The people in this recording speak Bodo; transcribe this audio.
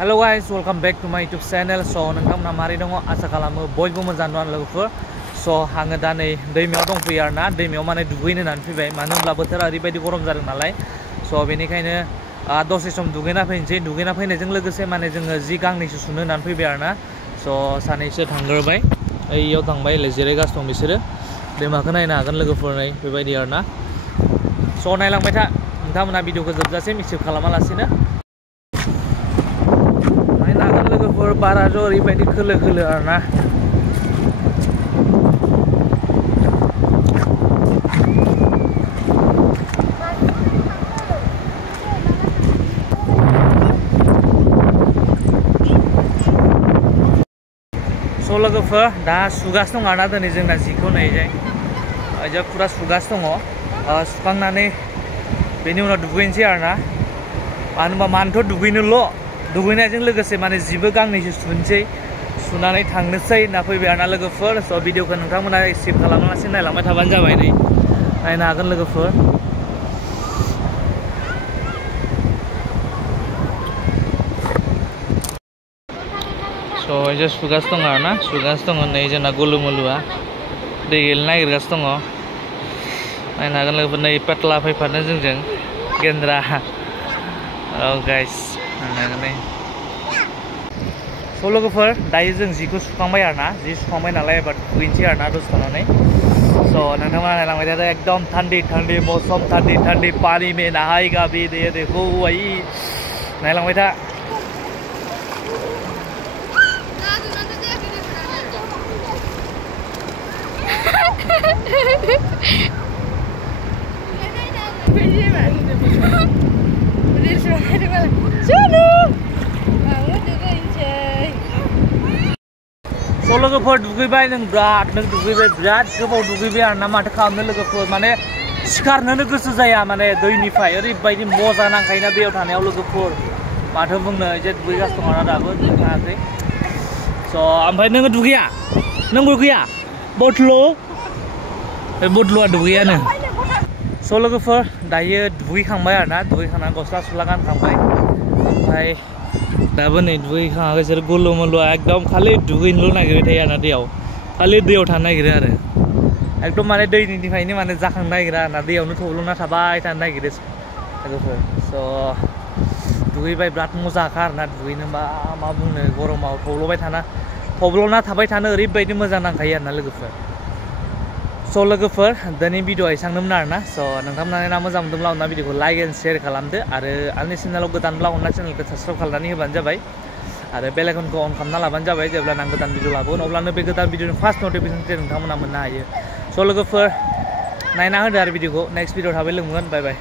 Hello guys, welcome back to my YouTube channel. So नोंथांमोना मारै दङ आसा खालामो बयबो मोजां दं लोगोफोर. So आङो दा नै दैमायाव दंफैयो आरोना दैमायाव माने दुगैनो होननानै फैबाय मानो होनब्ला बोथोरा ओरैबायदि गरम जादों नालाय. So बेनिखायनो दसे सम दुगैना फैनोसै दुगैना फैनायजों लोगोसे माने जोङो जि गांनैसो सुनो होननानै फैबाय आरोना. So सानैसो थांग्रोबाय ओइयाव थांबाय जिरायगासिनो दं बिसोरो दैमाखौ नायनो हागोन लोगोफोर नै बेबायदि आरोना. So नायलांबाय था नोंथांमोना भिडिअखौ जोबजासिम स्किप खालामालासिनो लोगोफोर बाराथ' ओरैबायदि खोलो खोलो आरोना. स' लोगोफोर दा सुगासिनो दं आरोना दिनै जोंना जिखौ नैजाय ओजा फुरा सुगासिनो दङ सुखांनानै बेनि उनाव दुगैनोसै आरोना. मानो होनबा मानोथ' दुगैनायजों लोगोसे माने जिबो गांनैसो सुनोसै सुनानै थांनोसै होनना फैबाय आरोना लोगोफोर. स' भिडिअखौ नोंथांमोना स्किप खालामालासिनो नायलांबाय थाबानो जाबाय नै नायनो हागोन लोगोफोर. स' एसे सुगासिनो दङ आरोना सुगासिनो दङ नै जोंना गुलुमुलुआ दै गेलेनो नागिरगासिनो दङ नायनो हागोन लोगोफोर. नै पेटला फैफानो जोंजों गेन्द्रा गाइस नायनो हागोन नै. स' लोगोफोर दायो जों जिखौ सुखांबाय आरोना जि सुखांबाय नालाय एबार दुगैनोसै आरोना दसे थानानै. स' नोंथांमोना नायलांबाय थादो एकदम ठंडी ठंडी मौसम ठंडी ठंडी पानी में नहाएगा भी देखो वही नायलांबाय था. स' लोगोफोर दुगैबाय नों दुगैबाय बिराद गोबाव दुगैबाय आरोना माथो खालामनो लोगोफोर माने सिखारनोनो गोसो जाया माने दैनिफ्राय ओरैबायदि मजा नांखायोना दैयाव थानायाव लोगोफोर माथो बुंनो एसे दुगैगासिनो दङ दाबो दुगैनो हायाखै. स' ओमफ्राय नोङो दुगैया नों दुगैया बदलुआ दुगैयानो. स' लोगोफोर दायो दुगैखांबाय आरोना दुगैखांनानै गस्ला सुला गानखांबाय ओमफ्राय दाबो नै दुगैखाङाखै बिसोर गुलुमुलुआ एकदम खालि दुगैनोल' नागिरबाय थायो आरोना दैयाव खालि दैयाव थानो नागिरो आरो एकदम माने दैनिफ्रायनो माने जाखांनो नागिरा आरोना दैयावनो थब्ल'ना थाबाय थानो नागिरो लोगोफोर. स' दुगैबाय बिराद मोजाखा आरोना दुगैनो मा बुंनो गरमाव थब्ल'ना थाबाय थानो ओरैबायदि मोजां नांखायो आरोना लोगोफोर. स' लोगोफोर दिनै भिडिअ एसांनोमोन आरोना. स' नोंथांमोना मोजां मोनदोंब्ला अनना भिडिअखौ लाइक एन्ड शेयार खालामदो आरो आंनि चेनेलाव गोदानब्ला अनना चेनेलखौ साबस्क्राइब खालामनानै होबानो जाबाय आरो बेल आइकनखौ अन खालामना लाबानो जाबाय जेब्ला आं गोदान भिडिअ लाबोगोन अब्लानो बे गोदान भिडिअनि फार्स्ट नटिफिकेसनखौ नोंथांमोना मोननो हायो. स' लोगोफोर नायना होदो आरो भिडिअखौ नेक्स्ट भिडिअ थाबै लोगो मोनगोन बाय बाय.